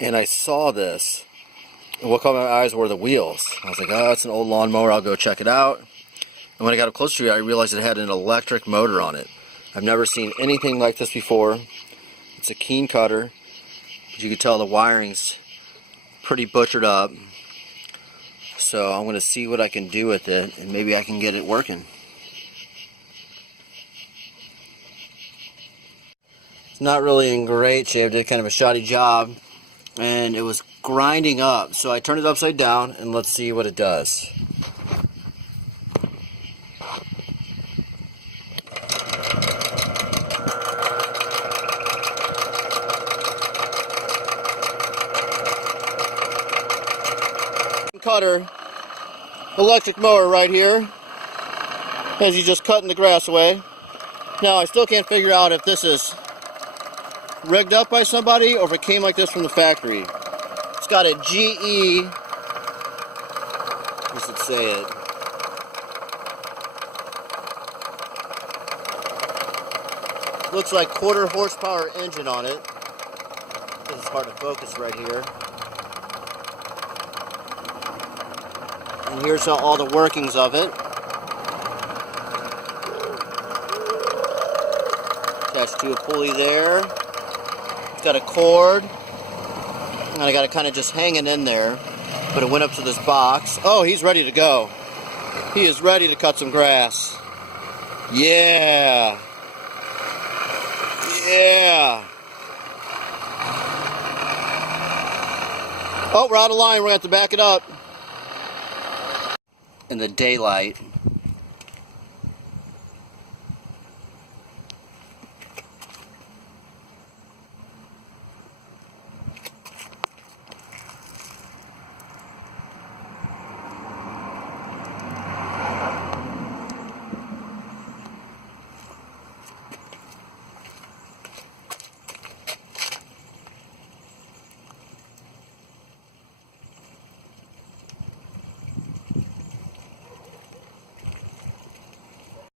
and I saw this. And what caught my eyes were the wheels. I was like, oh, it's an old lawnmower, I'll go check it out. And when I got up closer to it, I realized it had an electric motor on it. I've never seen anything like this before. It's a keen cutter. As you can tell, the wiring's pretty butchered up. So I'm going to see what I can do with it, and maybe I can get it working. It's not really in great shape. Did kind of a shoddy job, and it was grinding up. So I turned it upside down, and let's see what it does. Cutter, electric mower right here, as you just cutting the grass away. Now I still can't figure out if this is rigged up by somebody or if it came like this from the factory. It's got a GE, I should say it. Looks like 1/4 horsepower engine on it. This is hard to focus right here. And here's all the workings of it. Attached to a pulley there. It's got a cord. And I got it kind of just hanging in there. But it went up to this box. Oh, he's ready to go. He is ready to cut some grass. Yeah. Yeah. Oh, we're out of line. We're going to have to back it up. In the daylight,